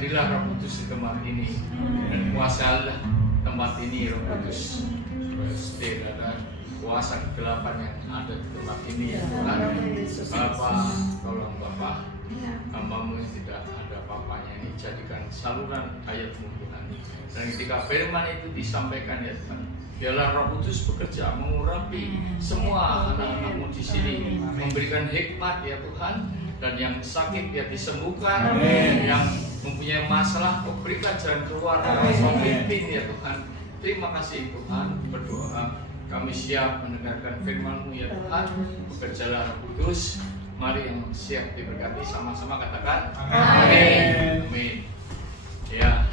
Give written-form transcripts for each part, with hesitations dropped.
hadirlah Roh Kudus di tempat ini dan kuasailah tempat ini Roh Kudus. Setiap ada kuasa kegelapan yang ada di tempat ini ya Tuhan. Bapa, tolong Bapa, hamba-Mu yang tidak ada apa-apanya ini jadikan saluran ayat-Mu Tuhan. Dan ketika firman itu disampaikan ya Tuhan, biarlah Roh Kudus bekerja mengurapi semua anak-anak-Mu di sini, memberikan hikmat ya Tuhan, dan yang sakit ya disembuhkan, yang mempunyai masalah Kau berikan jalan keluar, Kau pimpin ya Tuhan. Terima kasih Tuhan, berdoa kami siap mendengarkan firman-Mu ya Tuhan. Bekerjalah Roh Kudus, mari yang siap diberkati sama-sama katakan amin. Amin. Ya.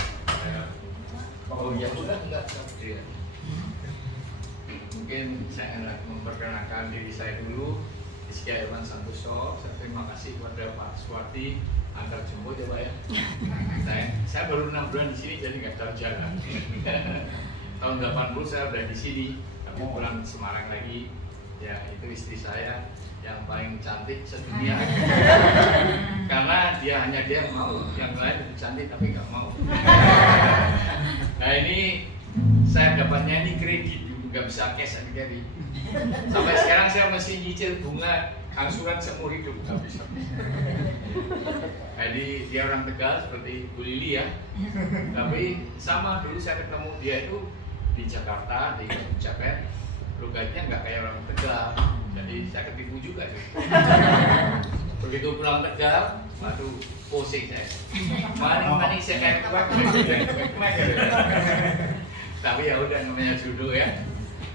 Oh ya sudah enggak ya. Mungkin saya akan memperkenalkan diri saya dulu. Rizky Irwan Santoso. Saya terima kasih kepada Pak Suwardi antar jemput ya Pak ya. Saya baru 6 bulan di sini jadi nggak tahu jalan. Tahun 80 saya udah di sini, tapi pulang ke Semarang lagi. Ya itu istri saya yang paling cantik sedunia. Karena hanya dia yang mau, yang lain lebih cantik tapi nggak mau. Nah ini saya dapatnya ini kredit, nggak bisa cash and carry. Sampai sekarang saya masih nyicil bunga angsuran seumur hidup nggak bisa. Jadi dia orang Tegal seperti Bu Lili ya. Tapi sama dulu saya ketemu dia itu di Jakarta di Japet, logatnya nggak kayak orang Tegal. Jadi saya ketipu juga tuh. Begitu pulang Tegal, waduh pusing saya. Maning saya kayak kuat, tapi ya udah namanya jodoh ya.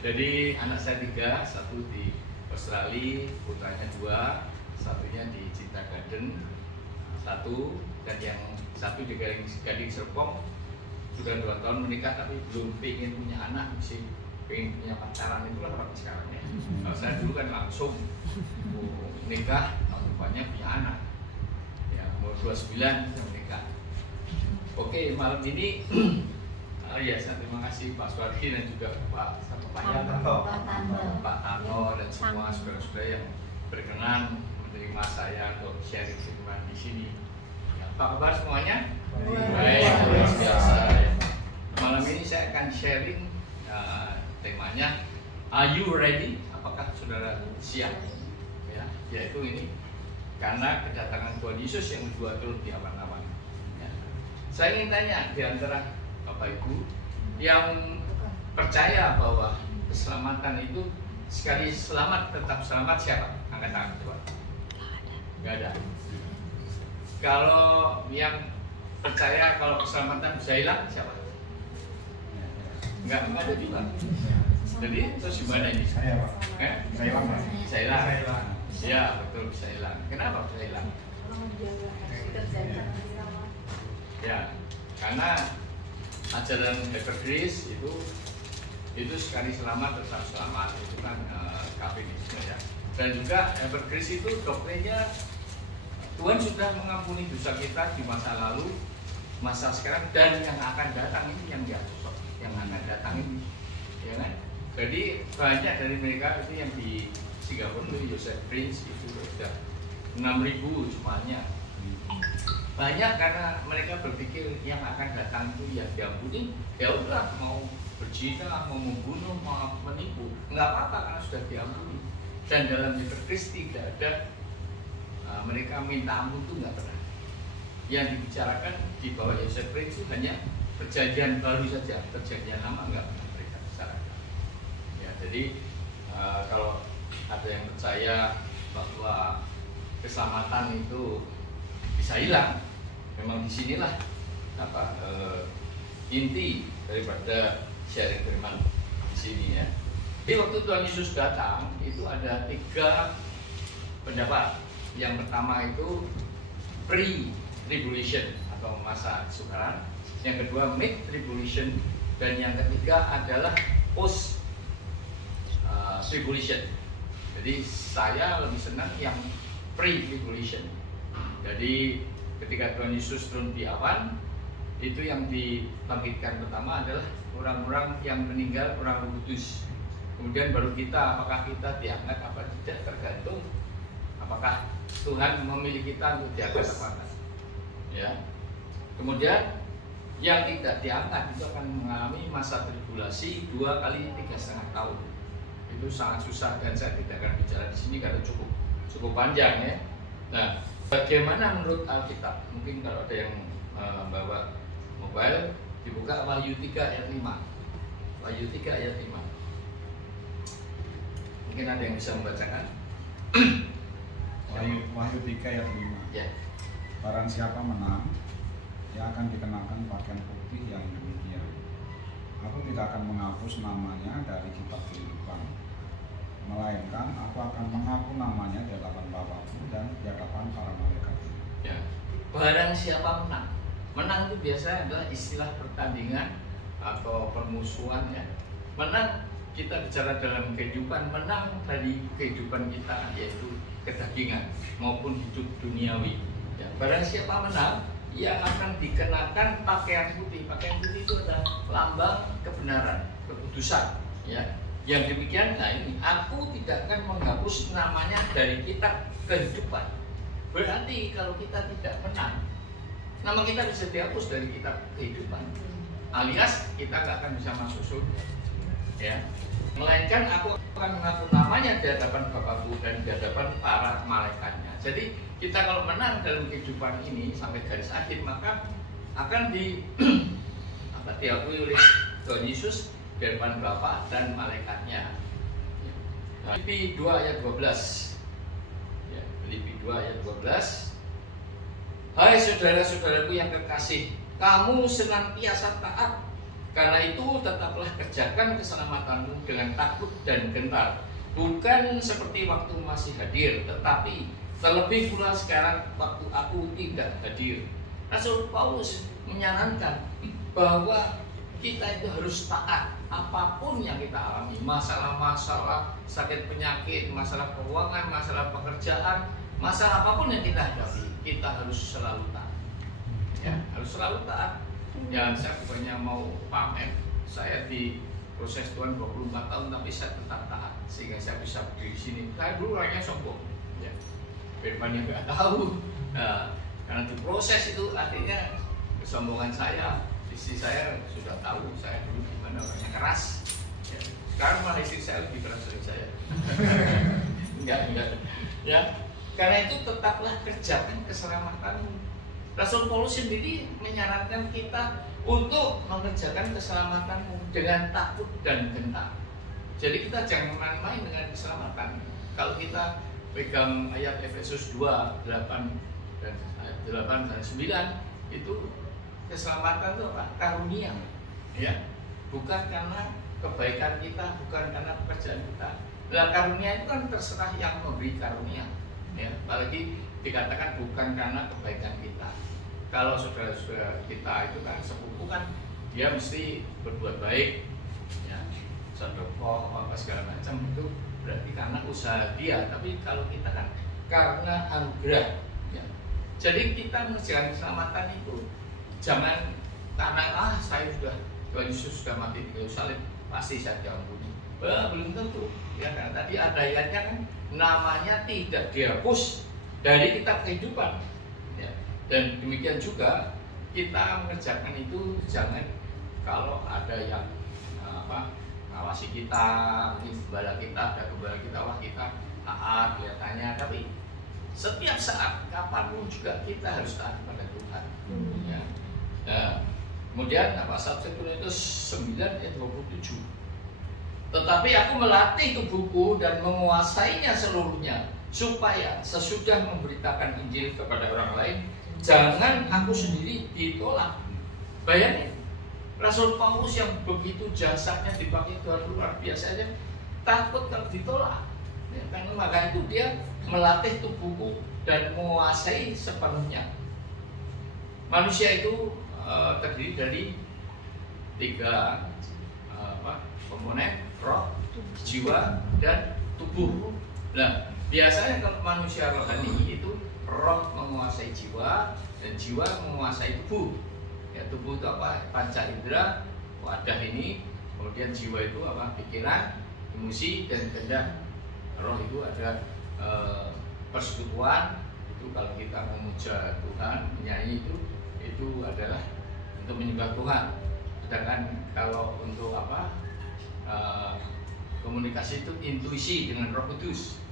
Jadi anak saya 3, 1 di Australia, putranya 2, satunya di Cinta Garden, 1, dan yang 1 di Gading Serpong. Sudah 2 tahun menikah tapi belum pengen punya anak, masih pengen punya pacaran, itulah orang sekarang ya. Kalau saya dulu kan langsung nikah, tahun depannya punya anak. Ya, umur 29 saya menikah. Oke, malam ini ya saya terima kasih Pak Suwardi dan juga Pak Tanto dan semua saudara-saudara yang berkenan menerima saya untuk sharing firman di sini. Ya, apa kabar semuanya? Baik, luar biasa. Malam ini saya akan sharing temanya Are you ready? Apakah saudara siap? Ya, yaitu ini karena kedatangan Tuhan Yesus yang kedua turun di awan-awan. Ya. Saya ingin tanya di antara Bapak Ibu yang percaya bahwa keselamatan itu sekali selamat tetap selamat, siapa? Angkat tangan coba. Gak ada. Kalau yang percaya kalau keselamatan bisa hilang, siapa? Enggak ada juga. Jadi terus gimana ini? Saya Pak. Bisa hilang Pak. Bisa hilang. Ya betul bisa hilang. Kenapa bisa hilang? Ya karena ajaran Hyper Grace itu sekali selamat tetap selamat, itu kan Calvinisme ya. Dan juga Hyper Grace itu doktrinnya Tuhan sudah mengampuni dosa kita di masa lalu, masa sekarang, dan yang akan datang ini yang akan datang ini, ya kan? Jadi banyak dari mereka itu yang di Singapura itu Joseph Prince itu sudah 6.000 semuanya. Banyak karena mereka berpikir yang akan datang itu ya diampuni, ya udah mau berzina, mau membunuh, mau menipu, nggak apa-apa karena sudah diampuni. Dan dalam Hypergrace tidak ada mereka minta ampun itu nggak pernah. Yang dibicarakan di bawah Joseph Prince itu hanya perjanjian baru saja, perjanjian lama nggak pernah mereka bicarakan. Ya, jadi kalau ada yang percaya bahwa keselamatan itu bisa hilang, memang disinilah inti daripada sharing firman di sini ya. Di waktu Tuhan Yesus datang itu ada 3 pendapat. Yang pertama itu pre-tribulation atau masa kesukaran, yang kedua mid-tribulation, dan yang ketiga adalah post-tribulation. Jadi saya lebih senang yang pre-tribulation. Jadi ketika Tuhan Yesus turun di awan, itu yang dibangkitkan pertama adalah orang-orang yang meninggal, orang kudus. Kemudian baru kita, apakah kita diangkat apa tidak, tergantung apakah Tuhan memilih kita untuk diangkat apa enggak. Ya. Kemudian yang tidak diangkat itu akan mengalami masa tribulasi 2 kali 3,5 tahun. Itu sangat susah dan saya tidak akan bicara di sini karena cukup panjang ya. Nah, bagaimana menurut Alkitab? Mungkin kalau ada yang bawa mobile, dibuka Wahyu 3 ayat 5. Wahyu 3 ayat 5. Mungkin ada yang bisa membacakan. Wahyu 3 ayat 5. Ya. Barang siapa menang, ia akan dikenakan pakaian putih yang demikian. Aku tidak akan menghapus namanya dari kitab kehidupan, melainkan aku akan mengaku namanya di hadapan Bapakku dan di hadapan para malaikat. Ya. Barang siapa menang. Menang itu biasanya adalah istilah pertandingan atau permusuhan ya. Menang kita bicara dalam kehidupan, menang dari kehidupan kita yaitu kedagingan maupun hidup duniawi. Ya. Barang siapa menang, ia akan dikenakan pakaian putih. Pakaian putih itu adalah lambang kebenaran, keputusan. Ya. Yang demikian, nah ini aku tidak akan menghapus namanya dari kitab kehidupan. Berarti kalau kita tidak menang, nama kita bisa dihapus dari kitab kehidupan. Alias kita nggak akan bisa masuk surga. Ya. Melainkan aku akan mengaku namanya di hadapan Bapakku dan di hadapan para malaikatnya. Jadi kita kalau menang dalam kehidupan ini sampai garis akhir, maka akan diakui oleh Tuhan Yesus di hadapan Bapa dan malaikatnya. Filipi 2 ayat 12. Ya, Filipi 2 ayat 12. Hai saudara-saudaraku yang kekasih, kamu senantiasa taat. Karena itu tetaplah kerjakan keselamatanmu dengan takut dan gentar. Bukan seperti waktu masih hadir, tetapi terlebih pula sekarang waktu aku tidak hadir. Rasul Paulus menyarankan bahwa kita itu harus taat apapun yang kita alami. Masalah-masalah sakit penyakit, masalah keuangan, masalah pekerjaan, masalah apapun yang kita hadapi, kita harus selalu taat. Ya, harus selalu taat. Ya, saya bukannya mau pamer, saya di proses Tuhan 24 tahun tapi saya tetap taat sehingga saya bisa berdiri di sini. Saya dulu orangnya sombong, ya. Firman-nya nggak tahu. Nah, karena di proses itu akhirnya kesombongan saya, istri saya sudah tahu saya dulu gimana orangnya keras. Ya. Sekarang malah istri saya lebih keras dari saya. Enggak. Ya, karena itu tetaplah kerjakan keselamatanmu. Rasul Paulus sendiri menyarankan kita untuk mengerjakan keselamatanmu dengan takut dan gentar. Jadi kita jangan main-main dengan keselamatan. Kalau kita pegang ayat Efesus 2, 8 dan 9 itu keselamatan itu apa? Karunia. Ya. Bukan karena kebaikan kita, bukan karena pekerjaan kita. Nah, karunia itu kan terserah yang memberi karunia. Ya, apalagi dikatakan bukan karena kebaikan kita. Kalau saudara-saudara kita itu kan sepupu kan dia mesti berbuat baik, ya, sedekah apa segala macam itu berarti karena usaha dia. Tapi kalau kita kan karena anugerah. Ya. Jadi kita mengerjakan keselamatan itu jangan karena saya sudah Tuhan Yesus sudah mati di kayu salib pasti saya diampuni. Belum tentu. Ya kan tadi ada ayatnya kan namanya tidak dihapus dari kitab kehidupan. Ya. Dan demikian juga kita mengerjakan itu jangan kalau ada yang ngawasi kita, gembala kita, ada gembala kita, wah kita taat kelihatannya, tapi setiap saat kapanpun juga kita harus taat kepada Tuhan. Ya. Nah, kemudian 1 Korintus 9 ayat 27. Tetapi aku melatih tubuhku dan menguasainya seluruhnya, supaya sesudah memberitakan Injil kepada orang lain, jangan aku sendiri ditolak. Bayangin, Rasul Paulus yang begitu jasanya dipakai Tuhan luar biasa aja, takut kalau ditolak. Ya, karena maka itu dia melatih tubuhku dan menguasai sepenuhnya. Manusia itu terdiri dari 3 komponen, roh, jiwa, dan tubuh. Nah, biasanya kalau manusia rohani itu roh menguasai jiwa dan jiwa menguasai tubuh. Ya, tubuh itu apa? Panca indera, wadah ini. Kemudian jiwa itu apa? Pikiran, emosi, dan kehendak. Roh itu ada persekutuan. Itu kalau kita memuja Tuhan, menyanyi itu itu adalah untuk menyembah Tuhan. Sedangkan kalau untuk komunikasi itu intuisi dengan Roh Kudus.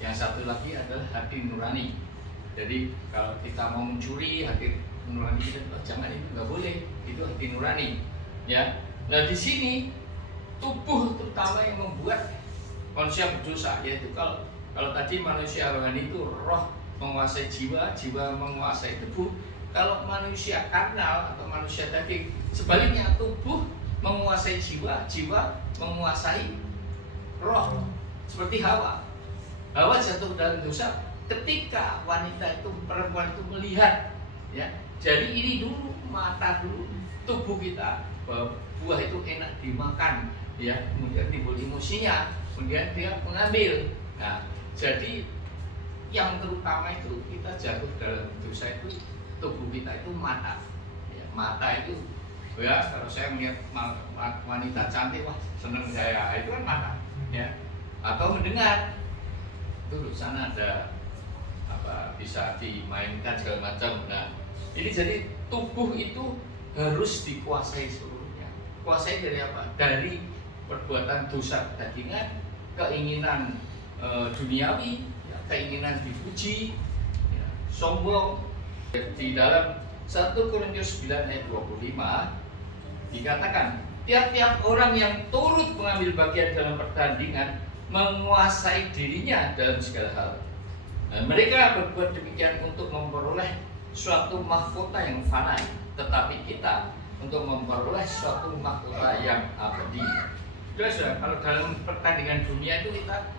Yang satu lagi adalah hati nurani. Jadi kalau kita mau mencuri, hati nurani kita, oh, jangan, itu nggak boleh, itu hati nurani. Ya, nah di sini tubuh terutama yang membuat manusia berdosa, yaitu kalau tadi manusia rohani itu roh menguasai jiwa, jiwa menguasai tubuh. Kalau manusia karnal atau manusia daging, sebaliknya tubuh menguasai jiwa, jiwa menguasai roh. Seperti Hawa. Hawa jatuh dalam dosa ketika wanita itu, perempuan itu melihat, ya. Jadi ini dulu, mata dulu, tubuh kita, bahwa buah itu enak dimakan, ya. Kemudian timbul emosinya, kemudian dia mengambil. Nah, jadi yang terutama itu kita jatuh dalam dosa itu, tubuh kita itu mata, ya, mata itu, ya, kalau saya melihat wanita cantik, wah seneng saya, itu kan mata, ya. Atau mendengar, itu di sana ada bisa dimainkan segala macam. Nah, ini jadi tubuh itu harus dikuasai seluruhnya. Kuasai dari apa? Dari perbuatan dosa dagingan, keinginan duniawi, ya, keinginan dipuji, ya, sombong. Di dalam 1 Korintus 9 ayat 25 dikatakan, tiap-tiap orang yang turut mengambil bagian dalam pertandingan menguasai dirinya dalam segala hal. Nah, mereka berbuat demikian untuk memperoleh suatu mahkota yang fana, tetapi kita untuk memperoleh suatu mahkota yang abadi. Jelas ya, kalau dalam pertandingan dunia itu kita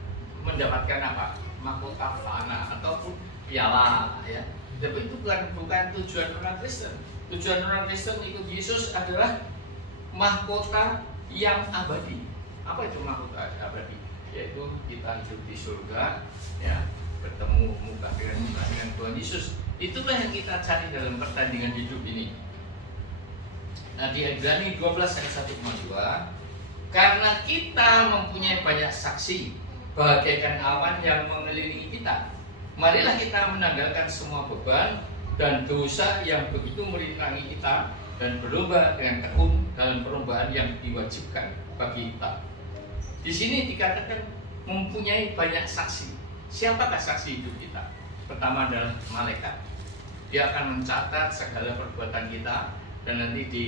mendapatkan apa? Mahkota fana ataupun piala, ya. Tapi itu bukan tujuan orang Kristen. Tujuan orang Kristen ikut Yesus adalah mahkota yang abadi. Apa itu mahkota abadi? Yaitu kita hidup di surga, ya, bertemu muka dengan Tuhan Yesus. Itulah yang kita cari dalam pertandingan hidup ini. Nah, di Ibrani 12 ayat 1,2, karena kita mempunyai banyak saksi bagaikan awan yang mengelilingi kita, marilah kita menanggalkan semua beban dan dosa yang begitu merintangi kita dan berlomba dengan tekun dalam perlombaan yang diwajibkan bagi kita. Di sini dikatakan mempunyai banyak saksi. Siapakah saksi hidup kita? Pertama adalah malaikat. Dia akan mencatat segala perbuatan kita, dan nanti di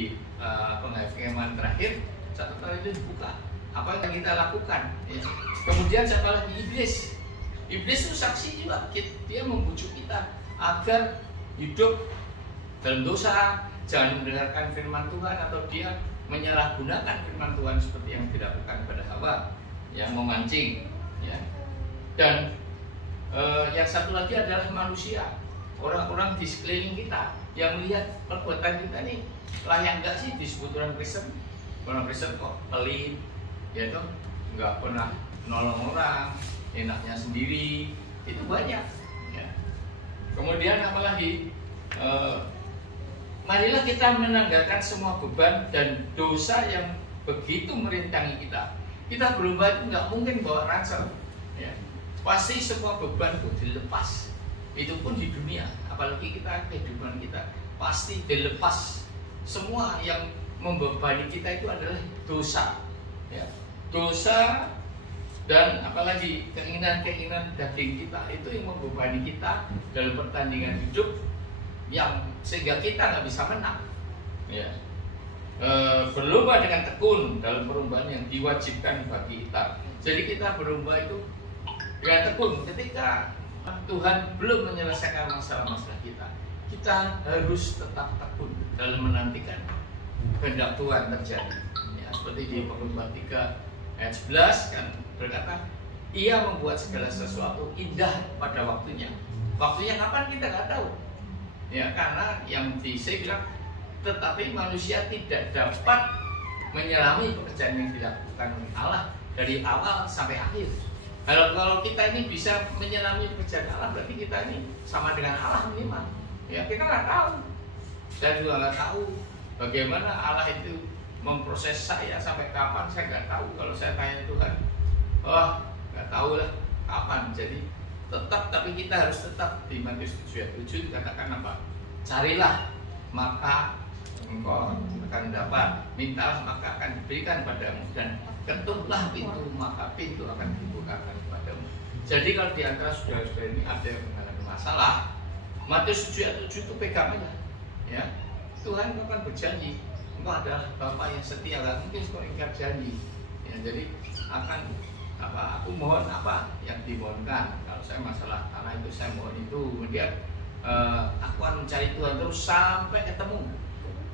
penghakiman terakhir catatan itu dibuka. Apa yang kita lakukan? Ya. Kemudian siapa lagi? Iblis. Iblis itu saksi juga. Dia membujuk kita agar hidup dalam dosa, jangan mendengarkan firman Tuhan, atau dia menyalahgunakan firman Tuhan seperti yang dilakukan pada Hawa, yang memancing, ya. Dan yang satu lagi adalah manusia, orang-orang di sekeliling kita yang melihat perbuatan kita ini layak nggak sih disebut orang Kristen? Orang Kristen kok pelit, ya toh, nggak pernah nolong orang, enaknya sendiri, itu banyak. Ya. Kemudian apalagi? Marilah kita menanggalkan semua beban dan dosa yang begitu merintangi kita. Kita berlomba itu nggak mungkin bawa ransel, ya. Pasti semua beban itu dilepas. Itu pun di dunia, apalagi kita kehidupan kita pasti dilepas. Semua yang membebani kita itu adalah dosa, ya. Dosa dan apalagi keinginan-keinginan daging kita itu yang membebani kita dalam pertandingan hidup, yang sehingga kita nggak bisa menang, ya. Berlomba dengan tekun dalam perlombaan yang diwajibkan bagi kita. Jadi kita berlomba itu dengan tekun. Ketika Tuhan belum menyelesaikan masalah-masalah kita, kita harus tetap tekun dalam menantikan kehendak Tuhan terjadi, ya. Seperti di Pengkhotbah 3 ayat 11 kan berkata, Ia membuat segala sesuatu indah pada waktunya. Waktunya kapan kita nggak tahu. Ya, karena yang saya bilang, tetapi manusia tidak dapat menyelami pekerjaan yang dilakukan oleh Allah dari awal sampai akhir. Kalau kita ini bisa menyelami pekerjaan Allah, berarti kita ini sama dengan Allah minimal. Ya, kita nggak tahu. Saya juga nggak tahu bagaimana Allah itu memproses saya sampai kapan, saya nggak tahu. Kalau saya tanya Tuhan, oh nggak tahu lah kapan. Jadi tetap, tapi kita harus tetap di Matius 7 ayat 7 dikatakan apa? Carilah maka engkau akan dapat, mintalah maka akan diberikan padamu, dan ketutlah pintu maka pintu akan dibukakan kepadamu. Jadi kalau di antara saudara-saudara ini ada yang mengalami masalah, Matius 7 ayat 7 itu pegang aja, ya. Tuhan akan berjanji, engkau adalah Bapa yang setia, gak mungkin kau ingkar janji. Ya, jadi akan aku mohon apa yang dimohonkan. Kalau saya masalah tanah itu saya mohon itu, kemudian aku akan mencari Tuhan terus sampai ketemu.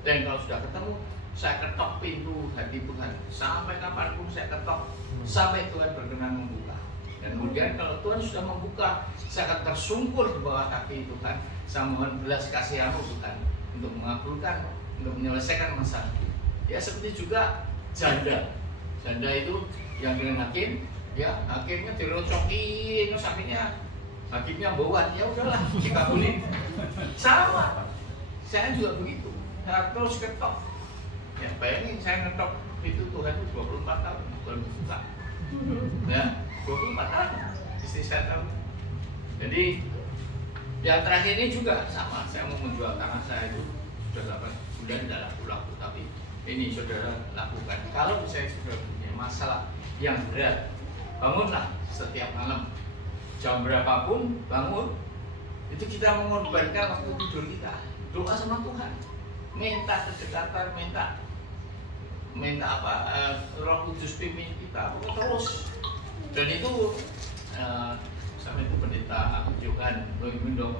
Dan kalau sudah ketemu, saya ketok pintu hati Tuhan sampai kapanpun saya ketok sampai Tuhan berkenan membuka. Dan kemudian kalau Tuhan sudah membuka, saya akan tersungkur di bawah kaki Tuhan. Saya mohon belas kasihan-Mu Tuhan untuk mengabulkan, untuk menyelesaikan masalah. Ya seperti juga janda. Janda itu yang dengan hakim, ya hakimnya dirocokin, terus hakimnya bawa, ya udahlah dikabulin. Sama, saya juga begitu. Saya terus ketok. Ya bayangin saya ngetok itu Tuhan itu 24 tahun belum buka. Ya 24 tahun istri saya tahu. Jadi yang terakhir ini juga sama. Saya mau menjual tanah saya itu sudah 8 bulan tidak laku-laku, tapi ini saudara lakukan. Kalau saya sudah punya masalah yang berat, bangunlah setiap malam jam berapapun bangun. Itu kita mengorbankan waktu tidur kita, doa sama Tuhan, minta kedekatan, minta apa, Roh Kudus pimpin kita terus. Dan itu sampai itu pendeta Johan Loimundong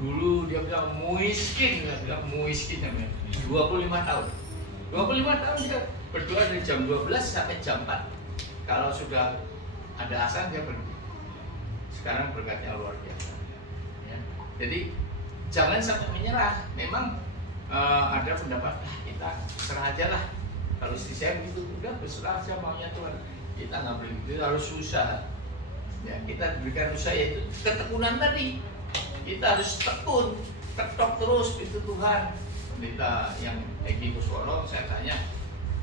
dulu dia bilang miskin, namanya 25 tahun dia berdoa dari jam 12 sampai jam 4. Kalau sudah ada azan dia pergi. Sekarang berkatnya luar biasa, ya. Jadi jangan sampai menyerah. Memang ada pendapat kita serah aja lah. Kalau istri saya begitu, udah berserah aja maunya Tuhan. Kita nggak boleh begitu, harus susah. Ya, kita diberikan usaha yaitu ketekunan tadi. Kita harus tekun, ketok terus pintu Tuhan. Pendeta yang Egi Kusworo, saya tanya,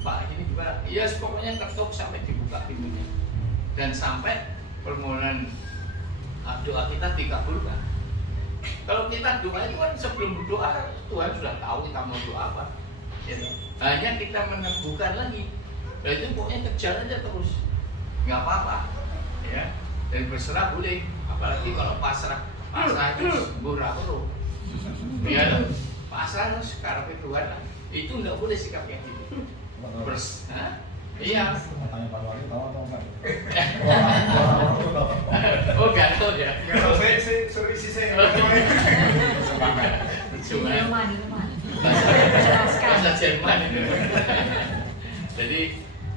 Pak ini gimana? Iya, pokoknya ketok sampai dibuka pintunya dan sampai permohonan doa kita dikabulkan. Kalau kita doa itu kan sebelum berdoa Tuhan sudah tahu kita mau doa apa. Ya, hanya kita meneguhkan lagi. Nah, itu pokoknya kejar aja terus, nggak apa-apa, ya. Dan berserah boleh, apalagi kalau pasrah itu murah bro. Ya, pasrah terus karena Tuhan itu nggak boleh sikap yang gitu. Iya. Tanya Pak Wali tahu atau enggak? Oh nggak tahu ya. Nggak tahu, saya suruh isi saya. Cuma bahasa Jerman itu. Jadi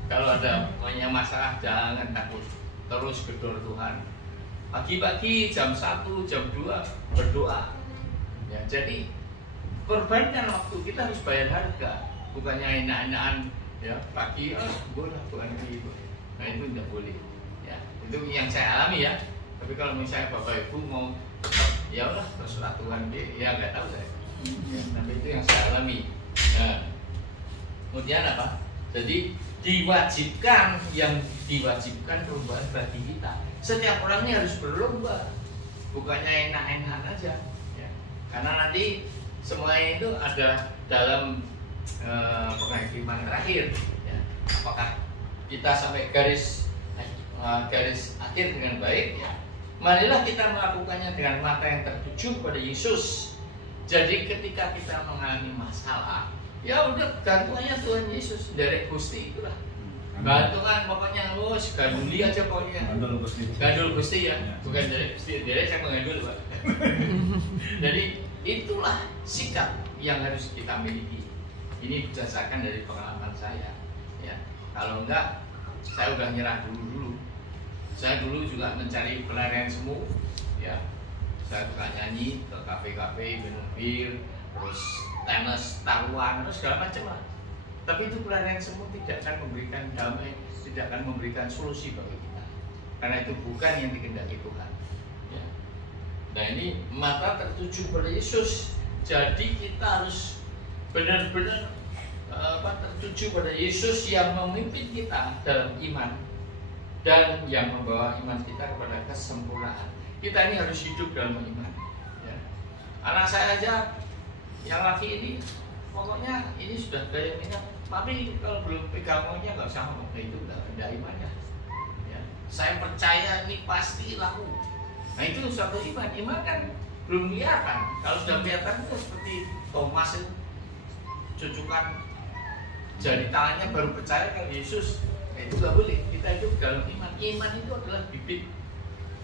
kalau ada punya masalah jangan takut, terus gedor Tuhan. Pagi-pagi jam 1, jam 2 berdoa. Ya, jadi korbankan waktu, kita harus bayar harga, bukannya enak-enakan ya pagi boleh Tuhan itu. Nah itu tidak boleh. Ya, itu yang saya alami ya. Tapi kalau misalnya Bapak Ibu mau ya udah terserah Tuhan dia, ya nggak tahu saya. Ya, tapi itu yang saya alami. Nah, kemudian apa? Jadi yang diwajibkan perubahan bagi kita. Setiap orang ini harus berlomba, bukannya enak-enakan aja. Ya. Karena nanti semuanya itu ada dalam penghakiman terakhir. Ya. Apakah kita sampai garis akhir dengan baik? Ya. Marilah kita melakukannya dengan mata yang tertuju pada Yesus. Jadi ketika kita mengalami masalah, ya udah gantungannya Tuhan Yesus, dari Gusti itulah. Gantungan pokoknya ganduli aja pokoknya. Gandul Gusti ya, bukan dari Gusti. Dari saya mengandul Pak. Jadi itulah sikap yang harus kita miliki. Ini berdasarkan dari pengalaman saya. Ya, kalau enggak, saya udah nyerah dulu. Saya dulu juga mencari pelarian semu. Ya, saya suka nyanyi ke kafe-kafe, minum bir, terus tenis, taruhan, terus segala macam lah. Tapi itu pelarian semu tidak akan memberikan damai, tidak akan memberikan solusi bagi kita. Karena itu bukan yang dikehendaki Tuhan. Ya. Nah ini mata tertuju pada Yesus. Jadi kita harus benar-benar tertuju pada Yesus yang memimpin kita dalam iman dan yang membawa iman kita kepada kesempurnaan. Kita ini harus hidup dalam iman. Ya. Anak saya aja yang laki ini pokoknya ini sudah gaya minyak, tapi kalau belum pegang maunya nggak usah ngomong, itu udah imannya. Ya. Saya percaya ini pasti laku. Nah itu suatu iman. Iman kan belum kelihatan. Kalau sudah kelihatan itu seperti Thomas itu, cucukan jari tangannya baru percaya kalau Yesus. Nah, itu nggak boleh. Kita hidup dalam iman. Iman itu adalah bibit.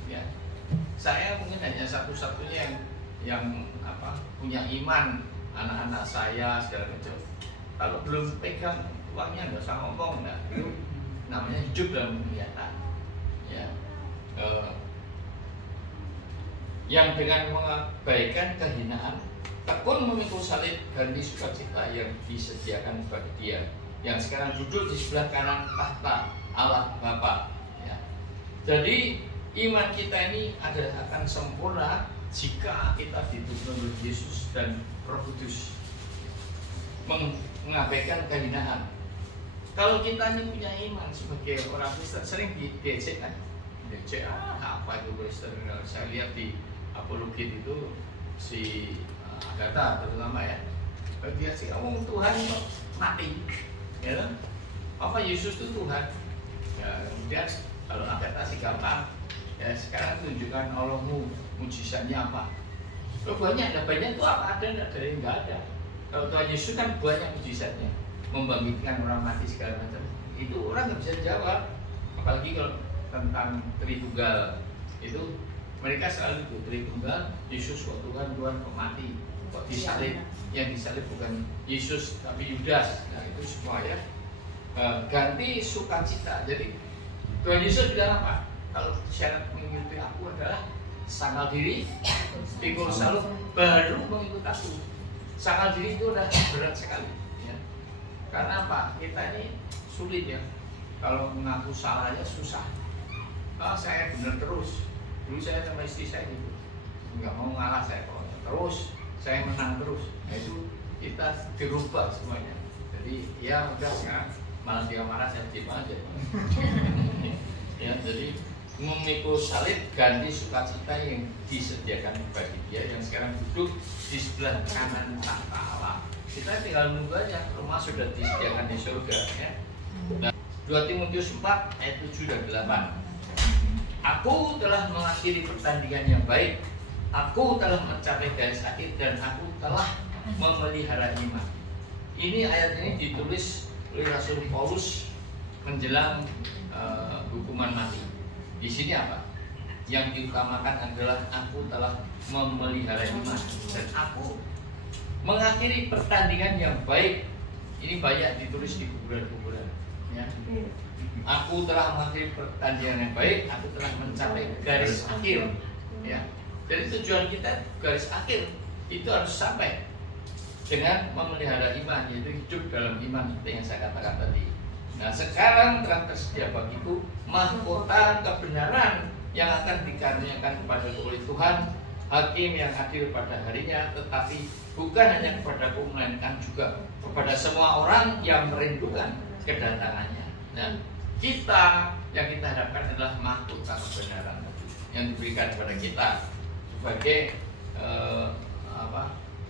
Ya. Saya mungkin hanya satu-satunya yang punya iman, anak-anak saya segala macam. Kalau belum pegang uangnya nggak usah ngomong, nah itu namanya hidup dalam kelihatan. Ya. Yang dengan mengabaikan kehinaan, tekun memikul salib ganti sukacita yang disediakan bagi Dia yang sekarang duduk di sebelah kanan tahta Allah Bapa. Ya. Jadi iman kita ini akan sempurna jika kita dituntun oleh Yesus dan Roh Kudus, mengabaikan kehinaan. Kalau kita ini punya iman sebagai orang Kristen, sering diejek kan, apa itu Kristen? Saya lihat di apologet itu si Agatha terutama ya, dia sih ngomong Tuhan kok mati, ya kan? Apa Yesus itu Tuhan? Ya, kemudian kalau Agatha sih gampang. Ya, sekarang tunjukkan Allahmu, mujizatnya apa? Kalau banyak itu apa? Ada yang nggak ada. Kalau Tuhan Yesus kan banyak mujizatnya, membangkitkan orang mati segala macam. Itu orang nggak bisa jawab. Apalagi kalau tentang Tritunggal itu, mereka selalu itu Tritunggal, Yesus kok Tuhan kok mati, kok disalib. Yang disalib bukan Yesus tapi Yudas. Nah itu semua ya. Ganti sukacita. Jadi Tuhan Yesus bilang apa? Kalau syarat mengikuti aku adalah sangkal diri, pikul salib, baru mengikut aku. Sangkal diri itu udah berat sekali, ya. Karena apa? Kita ini sulit ya. Kalau mengaku salah aja susah. Kalau saya benar terus, dulu saya sama istri saya gitu, nggak mau ngalah saya pokoknya. Terus saya menang terus. Nah itu kita dirubah semuanya. Jadi ya udah sekarang malah dia marah saya diam aja. Ya jadi memikul salib ganti sukacita yang disediakan bagi Dia yang sekarang duduk di sebelah kanan tahta Allah. Kita tinggal menunggu aja, rumah sudah disediakan di surga ya. Nah, 2 Timotius 4 ayat 7 dan 8. Aku telah mengakhiri pertandingan yang baik, aku telah mencapai garis akhir, dan aku telah memelihara iman. Ini ayat ini ditulis oleh Rasul Paulus menjelang hukuman mati. Di sini apa? Yang diutamakan adalah aku telah memelihara iman dan aku mengakhiri pertandingan yang baik. Ini banyak ditulis di kuburan-kuburan. Ya. Aku telah mengakhiri pertandingan yang baik. Aku telah mencapai garis akhir. Ya. Jadi tujuan kita garis akhir itu harus sampai dengan memelihara iman, yaitu hidup dalam iman seperti yang saya katakan tadi. Nah sekarang telah tersedia bagiku mahkota kebenaran yang akan dikaruniakan kepada oleh Tuhan, Hakim yang adil pada harinya, tetapi bukan hanya kepadaku melainkan juga kepada semua orang yang merindukan kedatangannya. Nah kita yang kita harapkan adalah mahkota kebenaran yang diberikan kepada kita sebagai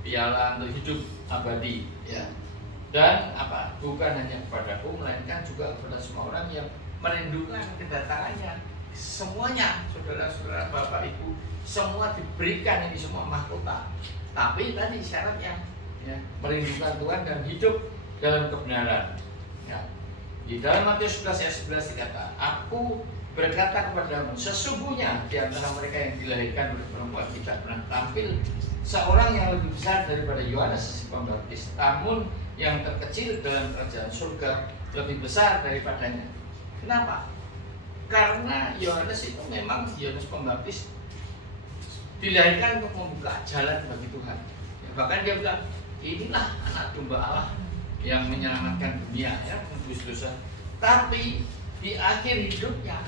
piala untuk hidup abadi, ya. Dan bukan hanya kepadaku melainkan juga kepada semua orang yang merindukan kedatangannya. Semuanya, saudara-saudara, bapak ibu, semua diberikan ini semua mahkota. Tapi tadi syaratnya ya, merindukan Tuhan dan hidup dalam kebenaran. Ya. Di dalam Matius 11 ayat 11 dikata, aku berkata kepadamu, sesungguhnya di antara mereka yang dilahirkan oleh perempuan tidak pernah tampil seorang yang lebih besar daripada Yohanes si Pembaptis, namun yang terkecil dalam kerajaan surga lebih besar daripadanya. Kenapa? Karena Yohanes itu memang Yohanes Pembaptis dilahirkan untuk membuka jalan bagi Tuhan. Ya, bahkan dia bilang, inilah anak domba Allah yang menyelamatkan dunia, ya, menebus dosa. Tapi di akhir hidupnya,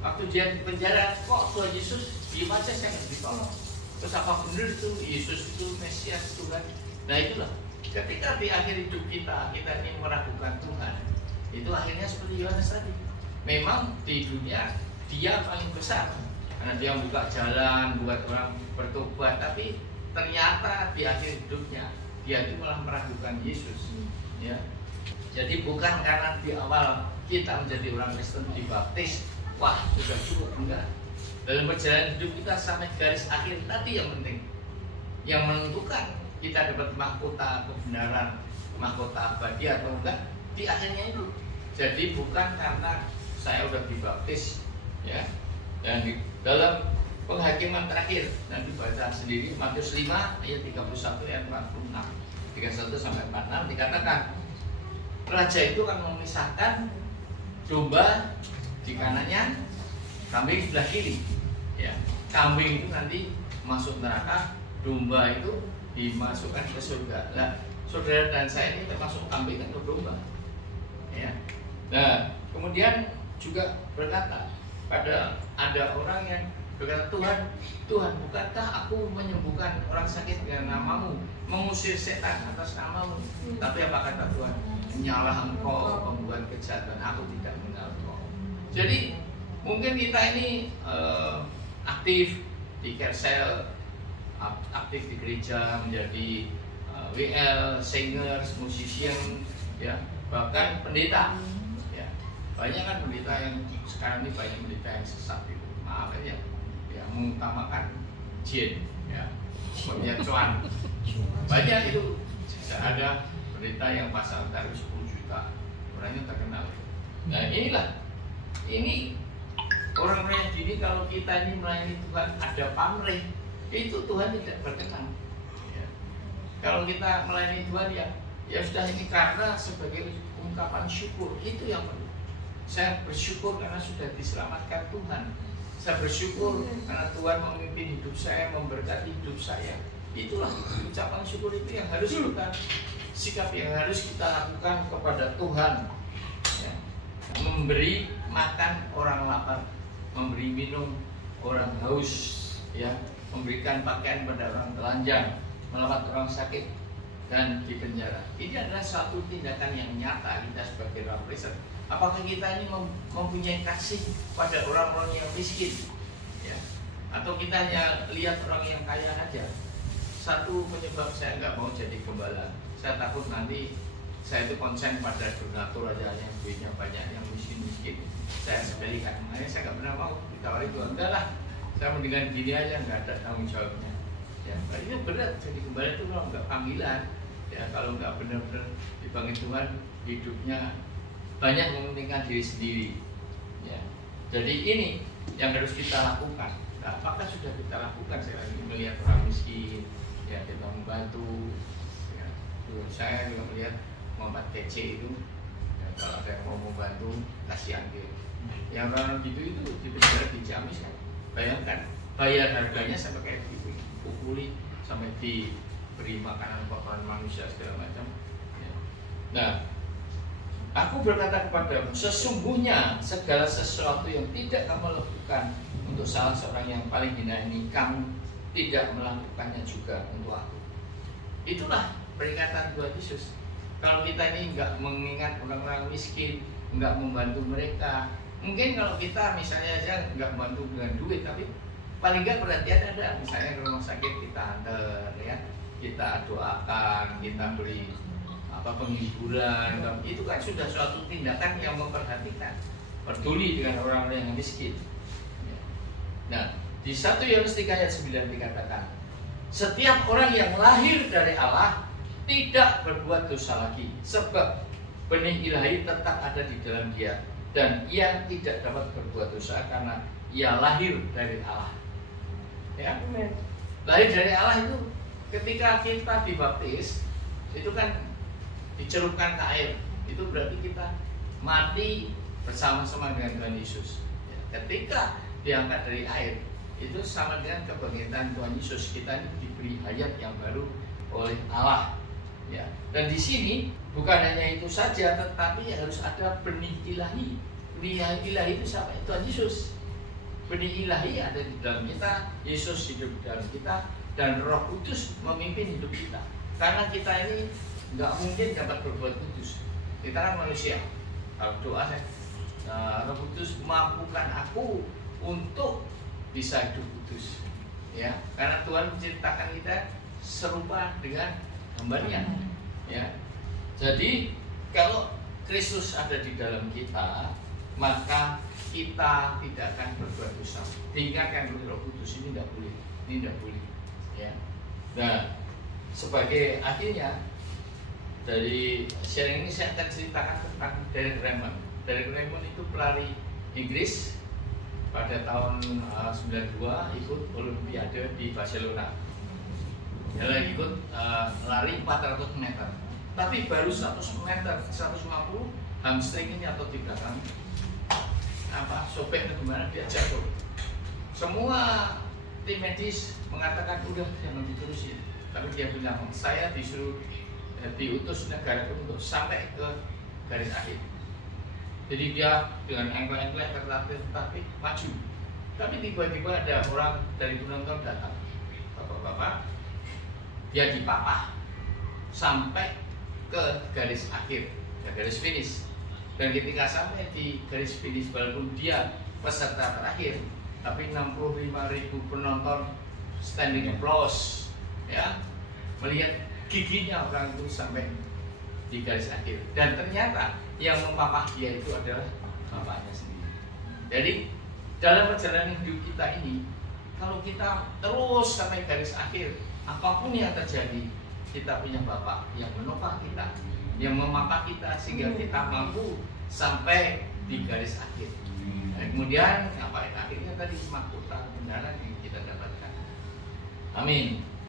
waktu dia di penjara, kok Tuhan Yesus diem aja, saya nggak ditolong. Terus apa benar itu Yesus itu Mesias Tuhan? Nah itulah, ketika di akhir hidup kita ini meragukan Tuhan, itu akhirnya seperti Yohanes tadi. Memang di dunia dia paling besar karena dia membuka jalan buat orang bertobat, tapi ternyata di akhir hidupnya dia itu malah meragukan Yesus. Ya. Jadi bukan karena di awal kita menjadi orang Kristen dibaptis, wah sudah cukup, enggak. Dalam perjalanan hidup kita sampai garis akhir tadi yang penting, yang menentukan kita dapat mahkota kebenaran, mahkota abadi atau enggak di akhirnya itu. Jadi bukan karena saya udah dibaptis, ya. Dan di dalam penghakiman terakhir nanti baca sendiri Matius 5 ayat 31 ayat 46, 31 sampai 46 dikatakan raja itu akan memisahkan domba di kanannya, kambing sebelah kiri. Ya, kambing itu nanti masuk neraka, domba itu dimasukkan ke surga. Nah, saudara dan saya ini termasuk kambing atau domba. Ya. Nah, kemudian juga berkata ada orang yang berkata, Tuhan, bukankah aku menyembuhkan orang sakit dengan namamu, mengusir setan atas namamu? Tapi apa kata Tuhan? Nyalah engkau pembuat kejahatan, aku tidak mengenal engkau. Jadi mungkin kita ini aktif di Kersel, aktif di gereja, menjadi WL, singers, musician, ya, bahkan pendeta. Ya, banyak kan pendeta yang sekarang ini banyak pendeta yang sesat itu, maaf ya, ya mengutamakan jin, ya, punya cuan. Banyak itu, ada pendeta yang pasang taruh 10 juta, orangnya terkenal. Nah ini orang-orang yang gini, kalau kita ini melayani Tuhan ada pamrih, itu Tuhan tidak berkenan. Ya. Kalau kita melayani Tuhan ya sudah, ini karena sebagai ungkapan syukur, itu yang perlu. Saya bersyukur karena sudah diselamatkan Tuhan. Saya bersyukur karena Tuhan memimpin hidup saya, memberkati hidup saya. Itulah ucapan syukur itu yang harus kita sikap, yang harus kita lakukan kepada Tuhan. Ya. Memberi makan orang lapar, memberi minum orang haus, ya, memberikan pakaian pada orang telanjang, merawat orang sakit dan di penjara. Ini adalah suatu tindakan yang nyata kita sebagai orang Kristen. Apakah kita ini mempunyai kasih pada orang-orang yang miskin, ya? Atau kita hanya lihat orang yang kaya aja? Satu penyebab saya nggak mau jadi gembala, saya takut nanti saya itu konsen pada donatur aja, yang duitnya banyak, yang miskin-miskin saya sepelekan. Makanya saya nggak pernah mau ditawari Tuhan, enggak lah, saya mendingan gini aja, nggak ada tanggung jawabnya. Ya, ini berat jadi gembala itu kalau nggak panggilan, ya, kalau nggak benar-benar dipanggil Tuhan, hidupnya banyak mementingkan diri sendiri. Ya. Jadi ini yang harus kita lakukan. Nah, apakah sudah kita lakukan? Saya lagi melihat orang miskin, ya, kita membantu. Ya. Saya juga melihat Muhammad TC itu, ya, kalau ada yang mau membantu, kasihan dia. Yang orang gitu itu di penjara di Ciamis, kan? Bayangkan, bayar harganya sampai kayak gitu, pukuli sampai diberi makanan kotoran manusia segala macam. Ya. Nah, aku berkata kepadamu, sesungguhnya segala sesuatu yang tidak kamu lakukan untuk salah seorang yang paling hina ini, kamu tidak melakukannya juga untuk aku. Itulah peringatan Tuhan Yesus. Kalau kita ini nggak mengingat orang-orang miskin, nggak membantu mereka, mungkin kalau kita misalnya aja nggak membantu dengan duit, tapi paling nggak perhatian ada. Misalnya ke rumah sakit kita antar, ya, kita doakan, kita beri penghiburan, itu kan sudah suatu tindakan yang memperhatikan, peduli dengan orang-orang yang miskin. Nah, di 1 Yohanes 3 ayat 9 dikatakan, setiap orang yang lahir dari Allah tidak berbuat dosa lagi, sebab benih ilahi tetap ada di dalam dia, dan ia tidak dapat berbuat dosa karena ia lahir dari Allah. Ya, lahir dari Allah itu ketika kita dibaptis, itu kan dicelupkan ke air, itu berarti kita mati bersama-sama dengan Tuhan Yesus. Ya, ketika diangkat dari air, itu sama dengan kebangkitan Tuhan Yesus. Kita diberi hayat yang baru oleh Allah. Ya, dan di sini bukan hanya itu saja, tetapi harus ada benih ilahi. Benih ilahi itu siapa? Tuhan Yesus. Benih ilahi ada di dalam kita, Yesus hidup di dalam kita, dan Roh Kudus memimpin hidup kita. Karena kita ini nggak mungkin dapat berbuat kudus. Kita kan manusia. Kalau doa saya, Roh Kudus mampukan aku untuk bisa hidup kudus. Ya, karena Tuhan menciptakan kita serupa dengan gambarnya, ya. Jadi kalau Kristus ada di dalam kita, maka kita tidak akan berbuat dosa. Diingatkan oleh Roh Kudus, ini tidak boleh, ya. Nah, sebagai akhirnya dari sharing ini saya akan ceritakan tentang Derek Raymond. Derek Raymond itu pelari Inggris, pada tahun 92 ikut Olimpiade di Barcelona. Dia ikut lari 400 meter. Tapi baru 100 meter, 150 hamstring ini atau di belakang sobek ke gimana, dia jatuh. Semua tim medis mengatakan udah jangan diterusin. Tapi dia bilang, saya disuruh diutus negara untuk sampai ke garis akhir. Jadi dia dengan engkel-engkel tertatih maju. Tapi tiba-tiba ada orang dari penonton datang, bapak-bapak, dia dipapah sampai ke garis akhir, garis finish. Dan ketika sampai di garis finish, walaupun dia peserta terakhir, tapi 65.000 penonton standing applause, ya, melihat giginya orang itu sampai di garis akhir. Dan ternyata yang memapah dia itu adalah bapaknya sendiri. Jadi dalam perjalanan hidup kita ini, kalau kita terus sampai garis akhir, apapun yang terjadi, kita punya bapak yang menopang kita, yang memapah kita sehingga kita mampu sampai di garis akhir. Dan kemudian akhirnya tadi mahkota kebenaran yang kita dapatkan. Amin.